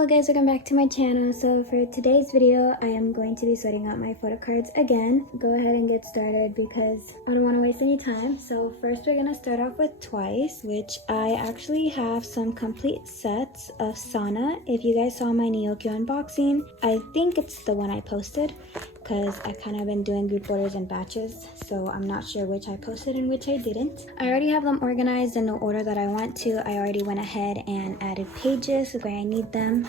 Hello guys, welcome back to my channel. So for today's video, I am going to be sorting out my photo cards again. Go ahead and get started because I don't want to waste any time. So first we're going to start off with Twice, which I actually have some complete sets of Sana. If you guys saw my Nyokyo unboxing, I think it's the one I posted because I kind of been doing group orders in batches, so I'm not sure which I posted and which I didn't. I already have them organized in the order that I want to. I already went ahead and added pages where I need them.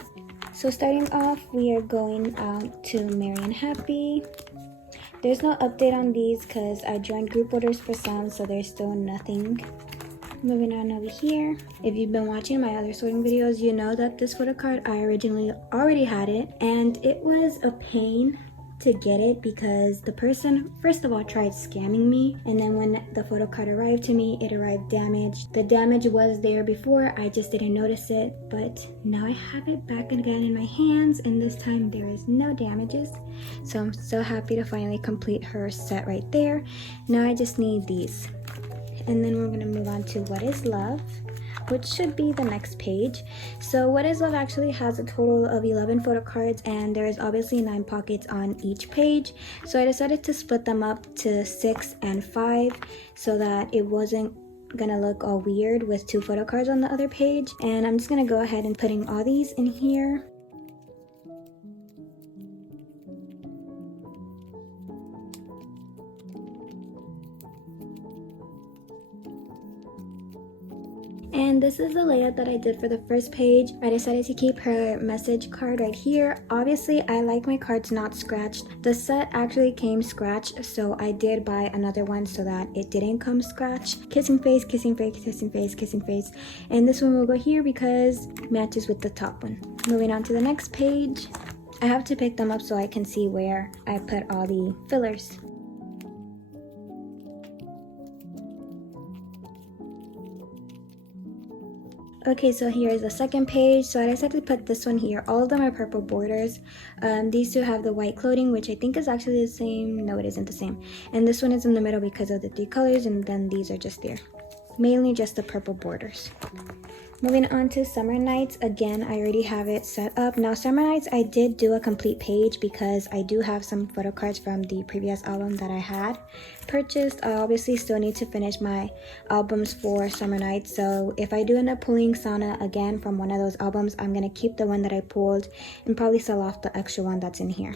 So starting off, we are going out to Merry and Happy. There's no update on these because I joined group orders for some, so there's still nothing. Moving on over here, if you've been watching my other sorting videos, you know that this photo card, I originally already had it, and it was a pain to get it because the person first of all tried scamming me, and then when the photo card arrived to me, it arrived damaged. The damage was there before, I just didn't notice it, but now I have it back again in my hands, and this time there is no damages. So I'm so happy to finally complete her set right there. Now I just need these, and then we're going to move on to What Is Love, which should be the next page. So What Is Love actually has a total of 11 photo cards, and there is obviously 9 pockets on each page. So I decided to split them up to 6 and 5 so that it wasn't gonna look all weird with 2 photo cards on the other page. And I'm just gonna go ahead and putting all these in here. And this is the layout that I did for the first page. I decided to keep her message card right here. Obviously, I like my cards not scratched. The set actually came scratched, so I did buy another one so that it didn't come scratched. Kissing face, kissing face, kissing face, kissing face. And this one will go here because it matches with the top one. Moving on to the next page. I have to pick them up so I can see where I put all the fillers. Okay, so here is the second page. So I decided to put this one here. All of them are purple borders. These two have the white clothing, which I think is actually the same. No, it isn't the same. And this one is in the middle because of the 3 colors, and then these are just there. Mainly just the purple borders. Moving on to Summer Nights. Again, I already have it set up. Now, Summer Nights, I did do a complete page because I do have some photo cards from the previous album that I had purchased. I obviously still need to finish my albums for Summer Nights. So if I do end up pulling Sana again from one of those albums, I'm going to keep the one that I pulled and probably sell off the extra one that's in here.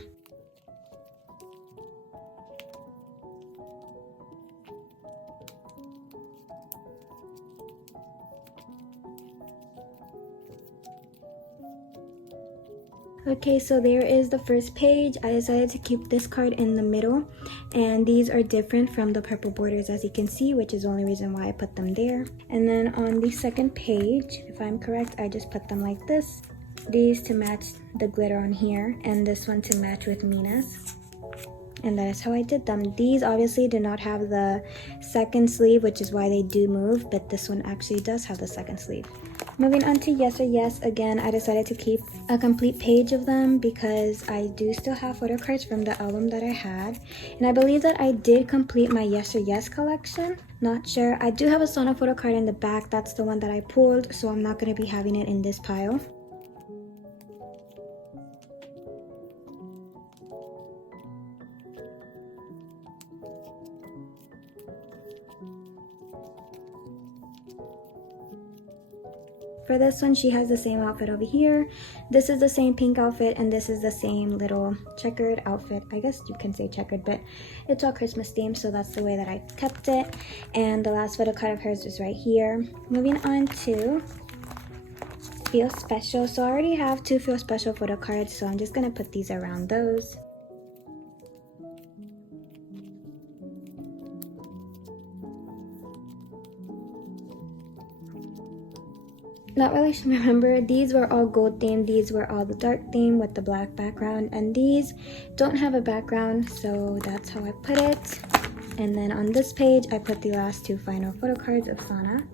Okay, so there is the first page. I decided to keep this card in the middle, and these are different from the purple borders, as you can see, which is the only reason why I put them there. And then on the second page, if I'm correct, I just put them like this. These to match the glitter on here, and this one to match with Mina's. And that is how I did them. These obviously do not have the second sleeve, which is why they do move, but this one actually does have the second sleeve. Moving on to Yes or Yes, again, I decided to keep a complete page of them because I do still have photo cards from the album that I had. And I believe that I did complete my Yes or Yes collection. Not sure. I do have a Sana photo card in the back. That's the one that I pulled, so I'm not going to be having it in this pile. For this one, she has the same outfit over here. This is the same pink outfit, and this is the same little checkered outfit. I guess you can say checkered, but it's all Christmas themed, so that's the way that I kept it. And the last photo card of hers is right here. Moving on to Feel Special. So I already have 2 Feel Special photo cards, so I'm just gonna put these around those. Not really sure, remember, these were all gold themed, these were all the dark theme with the black background, and these don't have a background, so that's how I put it. And then on this page, I put the last 2 final photo cards of Sana.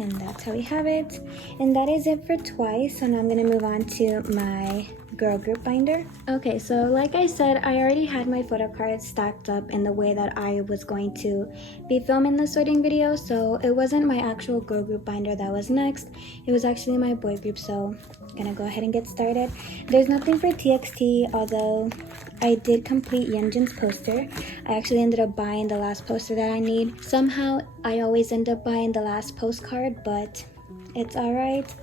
And that's how we have it. And that is it for Twice. So now I'm going to move on to my girl group binder. Okay, so like I said, I already had my photo cards stacked up in the way that I was going to be filming the sorting video, so it wasn't my actual girl group binder that was next. It was actually my boy group, so I'm gonna go ahead and get started. There's nothing for TXT, although I did complete Yunjin's poster. I actually ended up buying the last poster that I need. Somehow, I always end up buying the last postcard, but it's alright.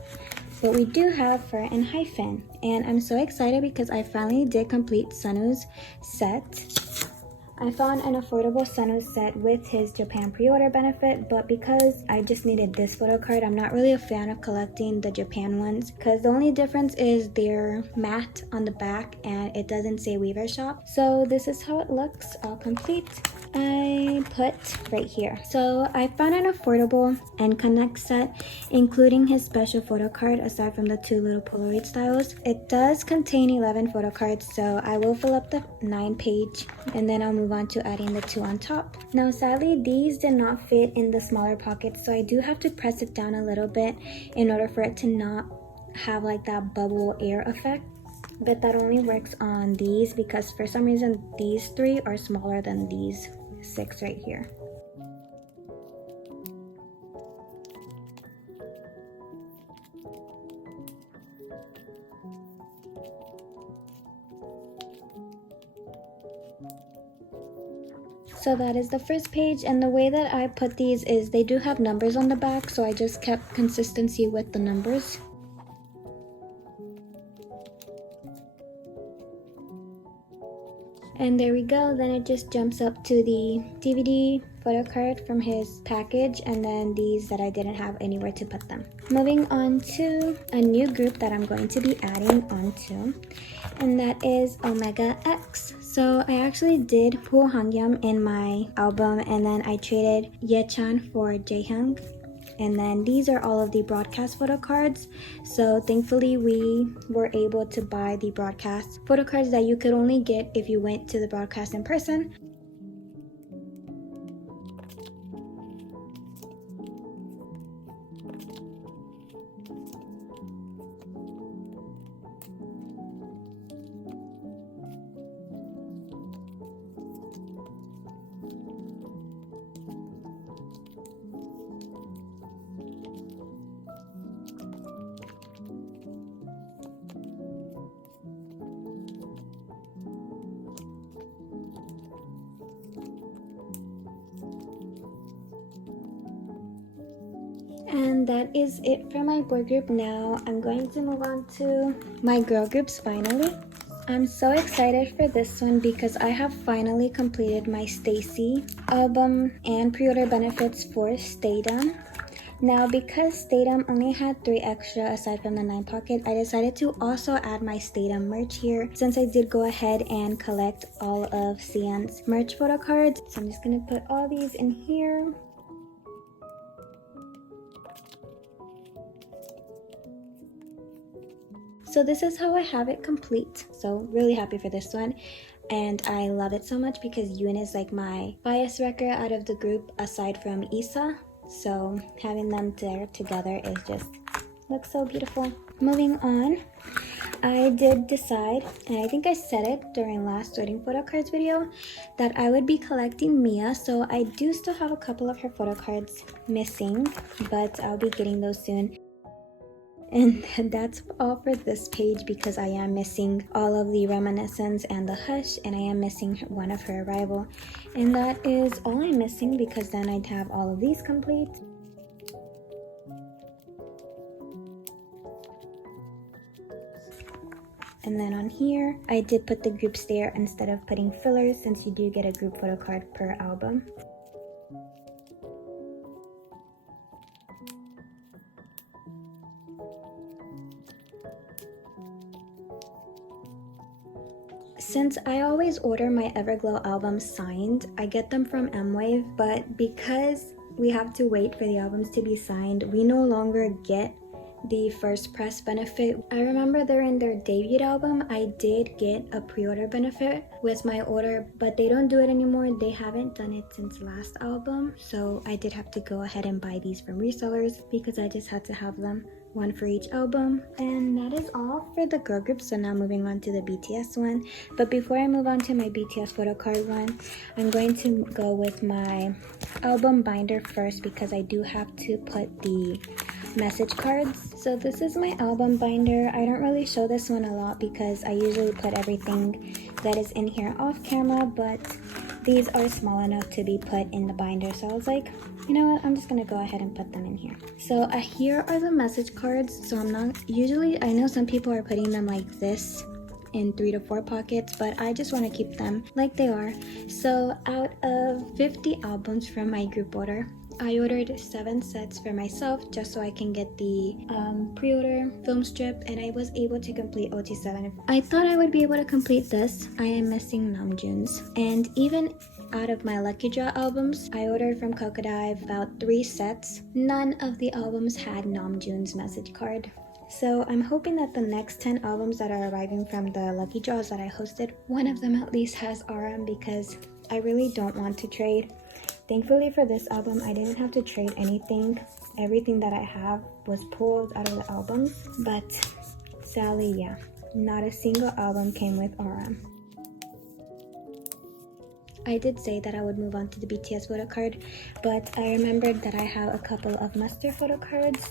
But we do have for enhypen, and I'm so excited because I finally did complete Sunu's set. I found an affordable Sunu set with his Japan pre-order benefit, but because I just needed this photo card, I'm not really a fan of collecting the Japan ones because the only difference is they're matte on the back and it doesn't say Weaver Shop. So this is how it looks all complete. I put right here. So I found an affordable and connect set, including his special photo card aside from the 2 little Polaroid styles. It does contain 11 photo cards, so I will fill up the 9-page and then I'll move on to adding the 2 on top. Now sadly, these did not fit in the smaller pockets, so I do have to press it down a little bit in order for it to not have like that bubble air effect. But that only works on these because for some reason these 3 are smaller than these 6 right here. So that is the first page, and the way that I put these is they do have numbers on the back, so I just kept consistency with the numbers. And there we go, then it just jumps up to the DVD photo card from his package, and then these that I didn't have anywhere to put them. Moving on to a new group that I'm going to be adding onto, and that is Omega X. So I actually did pull Hangyam in my album, and then I traded Ye-chan for Jaehyung. And then these are all of the broadcast photo cards. So thankfully we were able to buy the broadcast photo cards that you could only get if you went to the broadcast in person. And that is it for my boy group. Now I'm going to move on to my girl groups finally. I'm so excited for this one because I have finally completed my stayc album and pre-order benefits for Staydom. Now because Staydom only had 3 extra aside from the 9 pocket, I decided to also add my Staydom merch here since I did go ahead and collect all of Cian's merch photo cards. So I'm just gonna put all these in here. So this is how I have it complete. So really happy for this one. And I love it so much because Yoon is like my bias wrecker out of the group aside from Isa. So having them there together is just looks so beautiful. Moving on, I did decide, and I think I said it during last sorting photo cards video, that I would be collecting Mia. So I do still have a couple of her photo cards missing, but I'll be getting those soon. And that's all for this page because I am missing all of the reminiscence and the hush, and I am missing one of her arrival. And that is all I'm missing because then I'd have all of these complete. And then on here, I did put the groups there instead of putting fillers since you do get a group photo card per album. Since I always order my Everglow albums signed, I get them from M-Wave, but because we have to wait for the albums to be signed, we no longer get the first press benefit. I remember during their debut album, I did get a pre-order benefit with my order, but they don't do it anymore. They haven't done it since last album, so I did have to go ahead and buy these from resellers because I just had to have them one for each album. And that is all for the girl group, so now moving on to the BTS one. But before I move on to my BTS photo card one, I'm going to go with my album binder first because I do have to put the message cards. So this is my album binder. I don't really show this one a lot because I usually put everything that is in here off camera, but these are small enough to be put in the binder, so I was like, you know what, I'm just gonna go ahead and put them in here. So here are the message cards. So I'm not usually, I know some people are putting them like this in 3 to 4 pockets, but I just want to keep them like they are. So out of 50 albums from my group order, I ordered 7 sets for myself just so I can get the pre-order film strip, and I was able to complete OT7. I thought I would be able to complete this. I am missing Namjoon's, and even out of my Lucky Draw albums, I ordered from Crocodile about 3 sets. None of the albums had Namjoon's message card. So I'm hoping that the next 10 albums that are arriving from the Lucky Draws that I hosted, one of them at least has RM, because I really don't want to trade. Thankfully for this album, I didn't have to trade anything. Everything that I have was pulled out of the albums, but sadly, yeah, not a single album came with RM. I did say that I would move on to the BTS photo card, but I remembered that I have a couple of Muster photo cards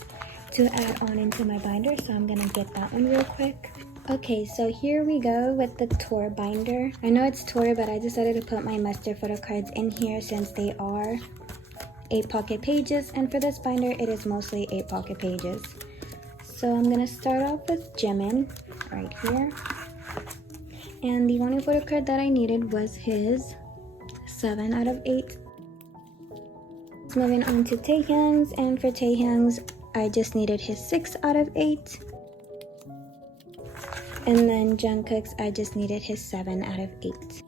to add on into my binder, so I'm gonna get that one real quick. Okay, so here we go with the tour binder. I know it's tour, but I decided to put my Muster photo cards in here since they are 8 pocket pages, and for this binder, it is mostly 8 pocket pages. So I'm gonna start off with Jimin right here. And the only photo card that I needed was his 7 out of 8. Moving on to Taehyung's, and for Taehyung's, I just needed his 6 out of 8. And then Jungkook's, I just needed his 7 out of 8.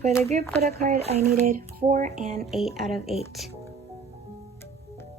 For the group photo card, I needed 4 and 8 out of 8.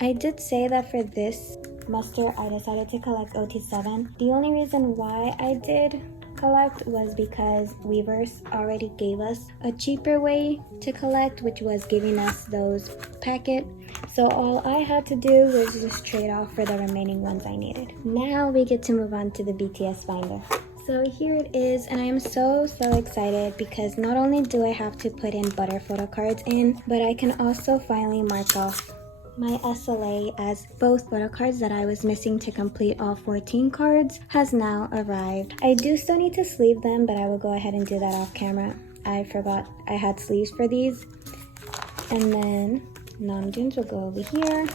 I did say that for this muster, I decided to collect OT7. The only reason why I did collect was because Weverse already gave us a cheaper way to collect, which was giving us those packets. So all I had to do was just trade off for the remaining ones I needed. Now we get to move on to the BTS binder. So here it is, and I am so excited because not only do I have to put in butter photo cards in, but I can also finally mark off my SLA, as both photo cards that I was missing to complete all 14 cards has now arrived. I do still need to sleeve them, but I will go ahead and do that off camera. I forgot I had sleeves for these. And then Namjoon's will go over here.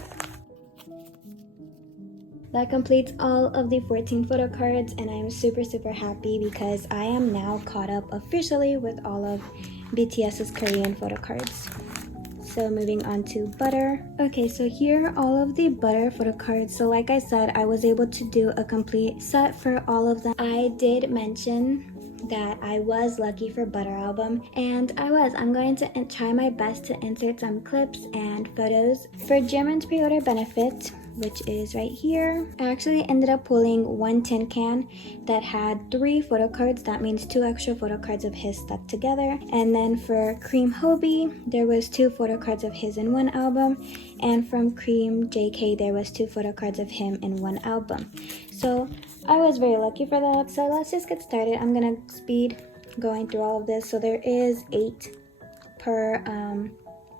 That completes all of the 14 photo cards, and I am super happy because I am now caught up officially with all of BTS's Korean photo cards. So moving on to butter. Okay, so here are all of the butter photo cards. So like I said, I was able to do a complete set for all of them. I did mention that I was lucky for butter album, and I'm going to try my best to insert some clips and photos. For Jimin's pre-order benefit, which is right here, I actually ended up pulling one tin can that had 3 photo cards. That means 2 extra photo cards of his stuck together. And then for Cream Hobie, there was 2 photo cards of his in one album, and from Cream JK, there was 2 photo cards of him in one album. So I was very lucky for that. So let's just get started. I'm gonna speed going through all of this. So there is 8 per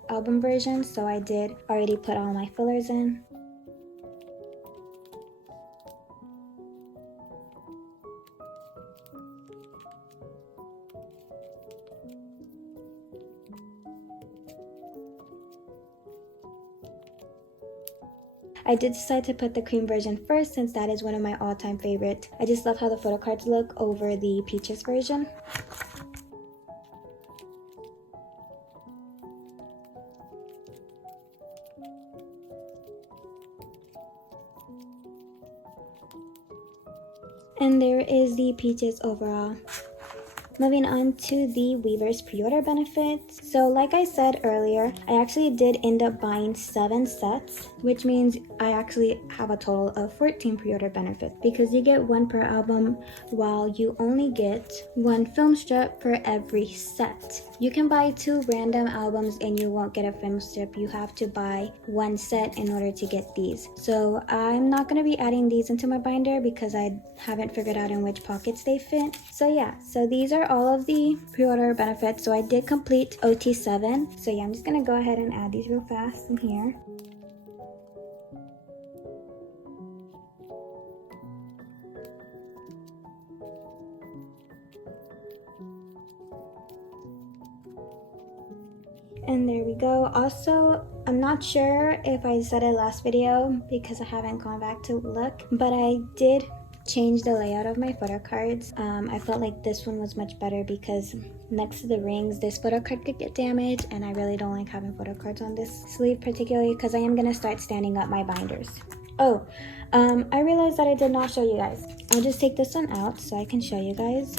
album version, so I did already put all my fillers in. I did decide to put the cream version first since that is one of my all-time favorite. I just love how the photo cards look over the peaches version. And there is the peaches overall. Moving on to the Weaver's pre-order benefits. So like I said earlier, I actually did end up buying 7 sets, which means I actually have a total of 14 pre-order benefits because you get 1 per album while you only get 1 film strip for every set. You can buy 2 random albums and you won't get a film strip. You have to buy 1 set in order to get these. So I'm not going to be adding these into my binder because I haven't figured out in which pockets they fit. So yeah, so these are all of the pre-order benefits. So I did complete OT7. So yeah, I'm just going to go ahead and add these real fast in here. And there we go. Also, I'm not sure if I said it last video because I haven't gone back to look, but I did change the layout of my photo cards. I felt like this one was much better because next to the rings, this photo card could get damaged, and I really don't like having photo cards on this sleeve, particularly because I am going to start standing up my binders. Oh, I realized that I did not show you guys. I'll just take this one out so I can show you guys.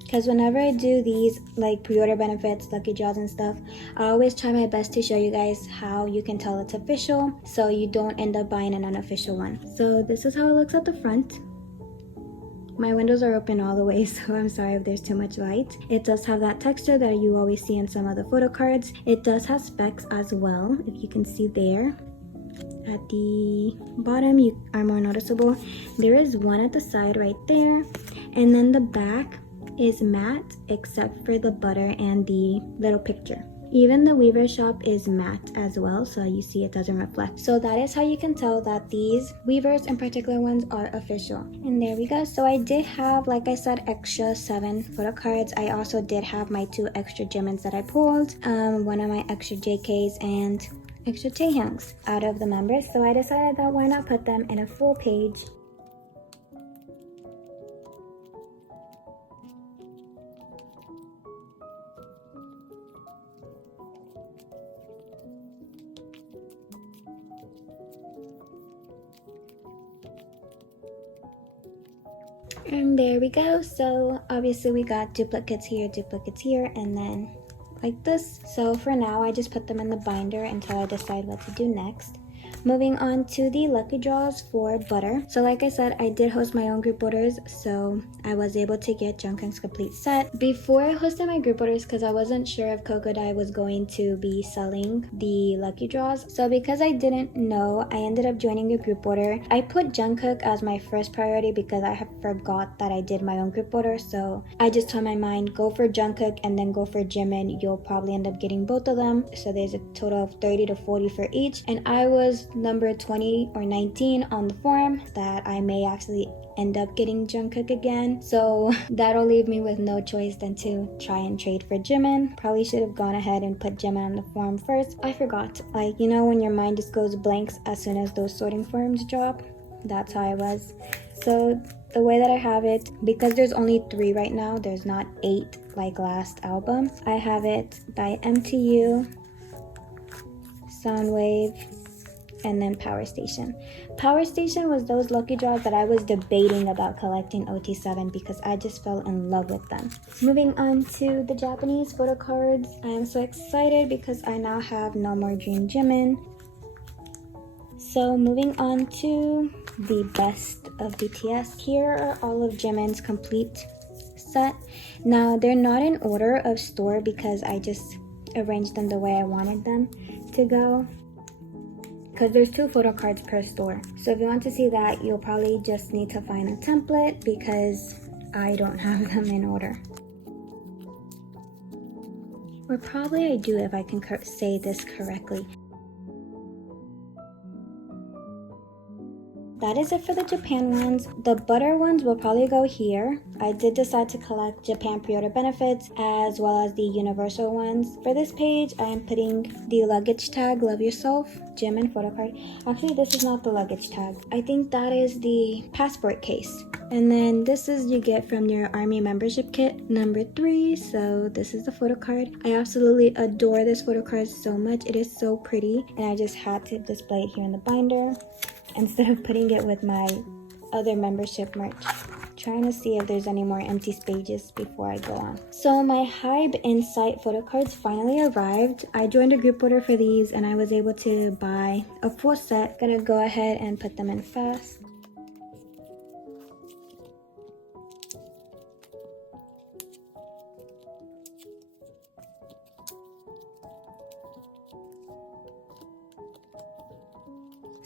Because whenever I do these like pre-order benefits, lucky draws and stuff, I always try my best to show you guys how you can tell it's official so you don't end up buying an unofficial one. So this is how it looks at the front. My windows are open all the way, so I'm sorry if there's too much light. It does have that texture that you always see in some of the photo cards. It does have specs as well, if you can see there. At the bottom, you are more noticeable. There is one at the side right there, and then the back is matte except for the butter and the little picture. Even the Weaver shop is matte as well, so you see it doesn't reflect. So that is how you can tell that these Weavers in particular ones are official. And there we go. So I did have, like I said, extra 7 photo cards. I also did have my 2 extra Jimmins that I pulled, one of my extra JKs and extra Taehyungs out of the members. So I decided that why not put them in a full page. And there we go. So obviously we got duplicates here, and then like this. So for now I just put them in the binder until I decide what to do next. Moving on to the lucky draws for butter. So like I said, I did host my own group orders, so I was able to get Jungkook's complete set. Before I hosted my group orders, because I wasn't sure if Kokodai was going to be selling the lucky draws. So because I didn't know, I ended up joining the group order. I put Jungkook as my first priority because I had forgot that I did my own group order. So I just told my mind, go for Jungkook and then go for Jimin. You'll probably end up getting both of them. So there's a total of 30 to 40 for each. And I was number 20 or 19 on the form that I may actually end up getting Jungkook again. So that'll leave me with no choice than to try and trade for Jimin. Probably should have gone ahead and put Jimin on the form first. I forgot. Like, you know when your mind just goes blanks as soon as those sorting forms drop? That's how I was. So the way that I have it, because there's only 3 right now, there's not 8 like last album. I have it by MTU, Soundwave, and then Power Station. Power Station was those lucky draws that I was debating about collecting OT7 because I just fell in love with them. Moving on to the Japanese photo cards. I am so excited because I now have No More Dream Jimin. So moving on to the best of BTS. Here are all of Jimin's complete set. Now they're not in order of store because I just arranged them the way I wanted them to go, because there's 2 photo cards per store. So if you want to see that, you'll probably just need to find a template because I don't have them in order. Or probably I do if I can say this correctly. That is it for the Japan ones. The butter ones will probably go here. I did decide to collect Japan pre-order benefits as well as the universal ones. For this page, I am putting the luggage tag, Love Yourself, Jimin photo card. Actually, this is not the luggage tag. I think that is the passport case. And then this is you get from your army membership kit, number 3. So this is the photo card. I absolutely adore this photo card so much. It is so pretty, and I just had to display it here in the binder instead of putting it with my other membership merch. trying to see if there's any more empty spaces before I go on. So my Hybe Insight photo cards finally arrived. I joined a group order for these and I was able to buy a full set. Gonna go ahead and put them in fast.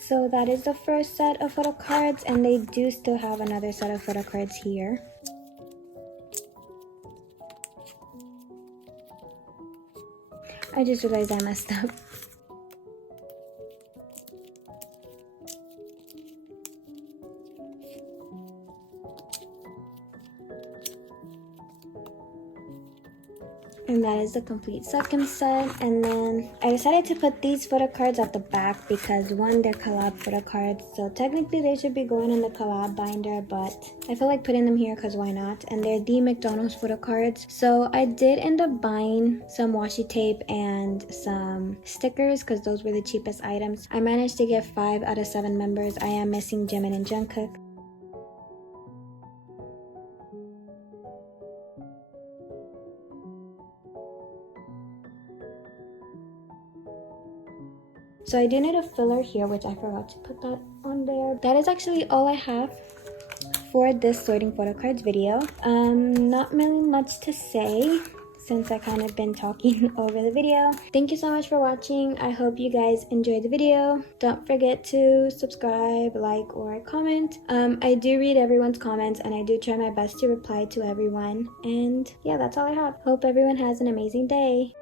So that is the first set of photo cards, and they do still have another set of photo cards here. I just realized I messed up. And that is the complete second set. And then I decided to put these photo cards at the back because one, they're collab photo cards, so technically they should be going in the collab binder, but I feel like putting them here because why not? And they're the McDonald's photo cards. So I did end up buying some washi tape and some stickers because those were the cheapest items. I managed to get 5 out of 7 members. I am missing Jimin and Jungkook. So I do need a filler here, which I forgot to put that on there. That is actually all I have for this sorting photo cards video. Not really much to say since I kind of been talking over the video. Thank you so much for watching. I hope you guys enjoyed the video. Don't forget to subscribe, like, or comment. I do read everyone's comments and I do try my best to reply to everyone. And yeah, that's all I have. Hope everyone has an amazing day.